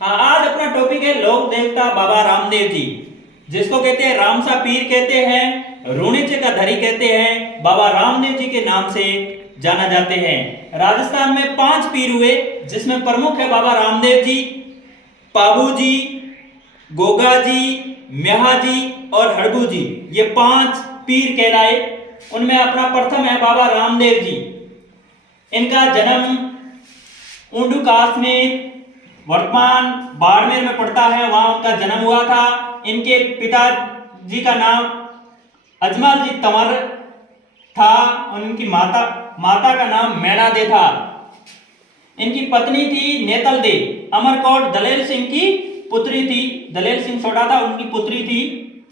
हाँ, आज अपना टॉपिक है लोक देवता बाबा रामदेव जी, जिसको कहते हैं रामसा पीर कहते हैं, रूणीचे का धरी कहते हैं, बाबा रामदेव जी के नाम से जाना जाते हैं। राजस्थान में 5 पीर हुए, जिसमें प्रमुख है बाबा रामदेव जी, पाबू जी, गोगा जी, म्याहा जी और हड़बू जी। ये 5 पीर कहलाए। उनमें अपना प्रथम है बाबा रामदेव जी। इनका जन्म ऊंडुकास में वर्तमान बाड़मेर में पड़ता है, वहां उनका जन्म हुआ था। इनके पिताजी का नाम अजमल जी तंवर था और इनकी माता का नाम मैणा दे था। इनकी पत्नी थी नेतल दे। अमरकोट दलेल सिंह की पुत्री थी। दलेल सिंह छोटा था, उनकी पुत्री थी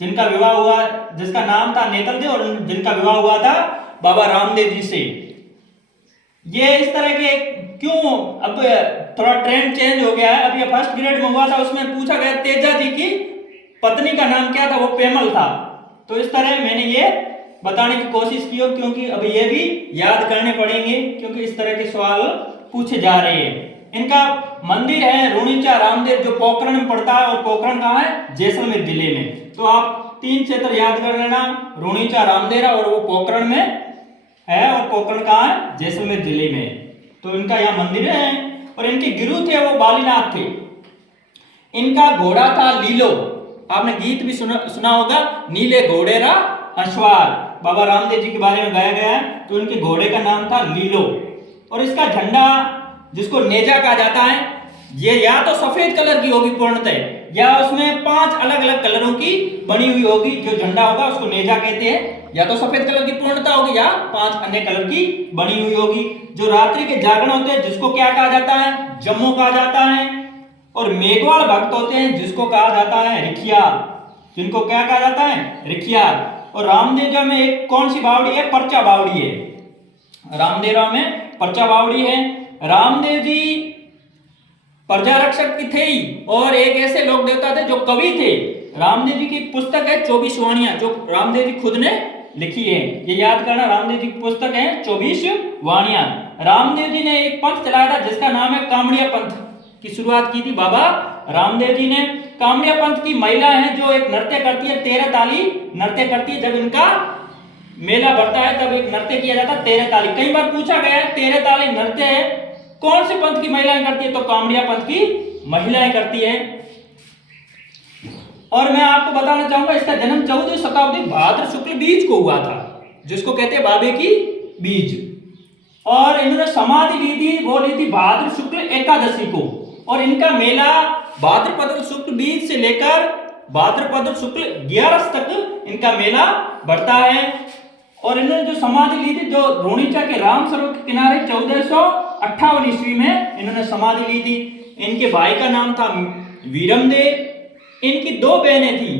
जिनका विवाह हुआ, जिसका नाम था नेतल दे और जिनका विवाह हुआ था बाबा रामदेव जी से। ये इस तरह के क्यों, अब थोड़ा ट्रेंड चेंज हो गया है। अब ये फर्स्ट ग्रेड में हुआ था, उसमें पूछा गया तेजा जी की पत्नी का नाम क्या था, वो पेमल था। तो इस तरह मैंने ये बताने की कोशिश की हो, क्योंकि अब ये भी याद करने पड़ेंगे, क्योंकि इस तरह के सवाल पूछे जा रहे हैं। इनका मंदिर है रूणीचा रामदेव, जो पोखरण में पड़ता है, और पोखरण कहाँ है, जैसलमेर जिले में। तो आप 3 क्षेत्र याद कर लेना, रूणीचा रामदेव और वो पोखरण में है, और पोखरण कहाँ है, जैसलमेर जिले में। तो इनका यहाँ मंदिर है। और इनके गुरु थे वो बालीनाथ थे। इनका घोड़ा था लीलो। आपने गीत भी सुना होगा, नीले घोड़े रा अश्वार, बाबा रामदेव जी के बारे में गाया गया है। तो इनके घोड़े का नाम था लीलो। और इसका झंडा, जिसको नेजा कहा जाता है, ये या तो सफेद कलर की होगी पूर्णतः, या उसमें 5 अलग अलग कलरों की बनी हुई होगी। जो झंडा होगा उसको नेजा कहते हैं। या तो सफेद कलर की पूर्णता होगी, या 5 अन्य कलर की बनी हुई होगी। जो रात्रि के जागरण होते हैं, जिसको क्या कहा जाता है, जम्मू कहा जाता है। और मेघवाल भक्त होते हैं, जिसको कहा जाता है रिखियार, जिनको क्या कहा जाता है, रिखियार। और रामदेव में एक कौन सी बावड़ी है, पर्चा बावड़ी है। रामदेव में पर्चा बावड़ी है। रामदेव जी प्रजा रक्षक की थे ही, और एक ऐसे लोक देवता थे जो कवि थे। रामदेव जी की पुस्तक है 24 वाणियां, जो रामदेव जी खुद ने लिखी है। ये याद करना, रामदेव जी की पुस्तक है 24 वाणियां। रामदेव जी ने एक पंथ चलाया था, जिसका नाम है कामड़िया पंथ की शुरुआत की थी बाबा रामदेव जी ने। कामड़िया पंथ की महिला है जो एक नृत्य करती है, 13 ताली नृत्य करती है। जब इनका मेला बढ़ता है तब एक नृत्य किया जाता है 13 ताली। कई बार पूछा गया है 13 ताली नृत्य है कौन से पंथ की महिलाएं करती है, तो कामड़िया पंथ की महिलाएं करती है। और मैं आपको बताना चाहूंगा, इसका जन्म 14वीं शताब्दी भाद्र शुक्ल बीज को हुआ था, जिसको कहते हैं बाबे की बीज। और इन्होंने समाधि ली थी, वो ली थी भाद्र शुक्ल एकादशी को। और इनका मेला भाद्रपद शुक्ल बीज से लेकर भाद्रपद शुक्ल 11 तक इनका मेला बढ़ता है। और इन्होंने जो समाधि ली थी, जो रूणीचा के राम सरोवर के किनारे 1458 ईस्वी में इन्होंने समाधि ली थी। इनके भाई का नाम था वीरमदेव। इनकी 2 बहनें थी,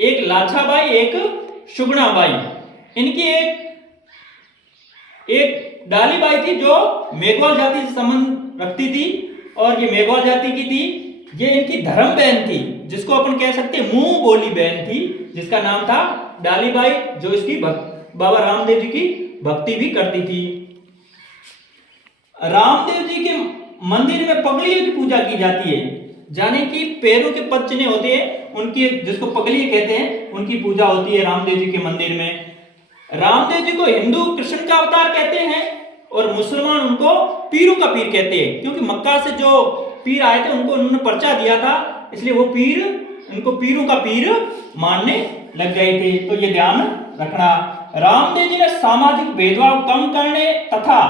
एक लाछाबाई, एक सुगुणाबाई। इनकी एक डालीबाई थी, जो मेघवाल जाति से संबंध रखती थी, और ये मेघवाल जाति की थी। ये इनकी धर्म बहन थी, जिसको अपन कह सकते हैं मुंह बोली बहन थी, जिसका नाम था डालीबाई, जो इसकी बाबा रामदेव जी की भक्ति भी करती थी। रामदेव जी के मंदिर में पगलियों की पूजा की जाती है, जाने कि पैरों के पद चिन्ह होते हैं उनकी, जिसको पगली कहते हैं, उनकी पूजा होती है रामदेव जी के मंदिर में। रामदेव जी को हिंदू कृष्ण का अवतार कहते हैं, और मुसलमान उनको पीरों का पीर कहते हैं, क्योंकि मक्का से जो पीर आए थे उनको उन्होंने पर्चा दिया था, इसलिए वो पीर उनको पीरों का पीर मानने लग गए थे। तो ये ध्यान रखना। रामदेव जी ने सामाजिक भेदभाव कम करने तथा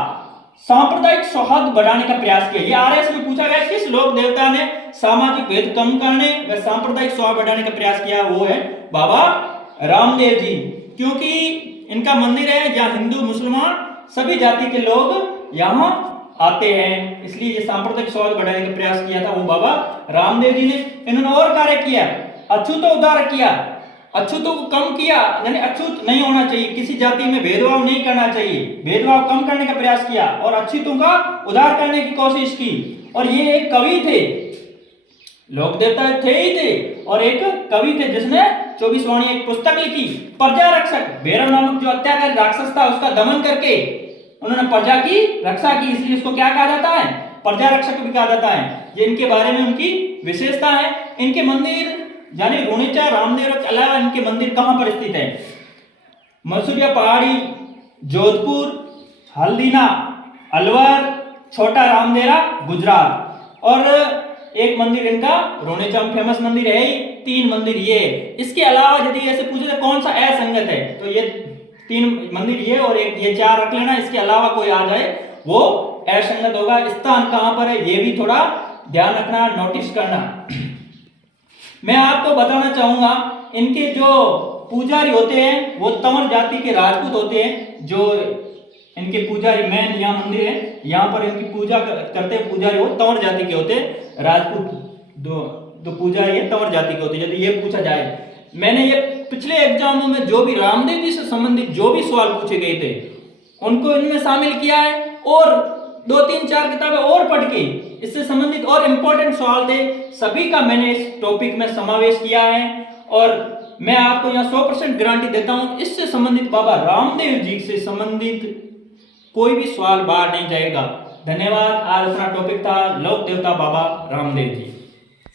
सांप्रदायिक सौहार्द बढ़ाने का प्रयास किया। ये आरएस में पूछा गया किस लोक देवता ने सामाजिक भेद कम करने व सांप्रदायिक सौहार्द बढ़ाने का प्रयास किया, वो है बाबा रामदेव जी। क्योंकि इनका मंदिर है जहाँ हिंदू मुसलमान सभी जाति के लोग यहाँ आते हैं, इसलिए ये सांप्रदायिक सौहार्द बढ़ाने का प्रयास किया था वो बाबा रामदेव जी ने। इन्होंने और कार्य किया, अछूत उद्धार किया, अछूतों को कम किया, यानी अछूत नहीं होना चाहिए, किसी जाति में भेदभाव नहीं करना चाहिए, भेदभाव कम करने का प्रयास किया, और अछूतों का उद्धार करने की कोशिश की। और ये एक कवि थे, लोक देवता थे ही थे, और एक कवि थे जिसने 24 वाणी एक पुस्तक लिखी। प्रजा रक्षक, भैरव नामक जो अत्याचारी राक्षस था उसका दमन करके उन्होंने प्रजा की रक्षा की, इसलिए उसको क्या कहा जाता है, प्रजा रक्षक भी कहा जाता है। ये इनके बारे में उनकी विशेषता है। इनके मंदिर यानी रुणिचा रामदेवरा के अलावा इनके मंदिर कहाँ पर स्थित है? मसूरिया पहाड़ी, जोधपुर, हल्दीना, अलवर, छोटा रामदेवरा, गुजरात। और एक मंदिर इनका रुणिचा में फेमस मंदिर है ही, 3 मंदिर ये। इसके अलावा यदि ऐसे पूछे तो कौन सा असंगत है, तो ये 3 मंदिर ये और एक ये 4 रख लेना। इसके अलावा कोई आ जाए वो असंगत होगा। स्थान कहां पर है ये भी थोड़ा ध्यान रखना, नोटिस करना। मैं आपको बताना चाहूंगा इनके जो पुजारी होते हैं वो तंवर जाति के राजपूत होते हैं। जो इनके पुजारी मेन यहाँ मंदिर है, यहाँ पर इनकी पूजा करते हैं पुजारी, वो तंवर जाति के होते हैं। राजपूत दो पुजारी है तंवर जाति के होते हैं। यदि ये पूछा जाए, मैंने ये पिछले एग्जामों में जो भी रामदेव जी से संबंधित जो भी सवाल पूछे गए थे उनको इनमें शामिल किया है, और 2-3-4 किताबें और पढ़ के इससे संबंधित और इम्पोर्टेंट सवाल थे, सभी का मैंने इस टॉपिक में समावेश किया है। और मैं आपको यहाँ 100% गारंटी देता हूँ इससे संबंधित बाबा रामदेव जी से संबंधित कोई भी सवाल बाहर नहीं जाएगा। धन्यवाद। आज अपना टॉपिक था लोक देवता बाबा रामदेव जी।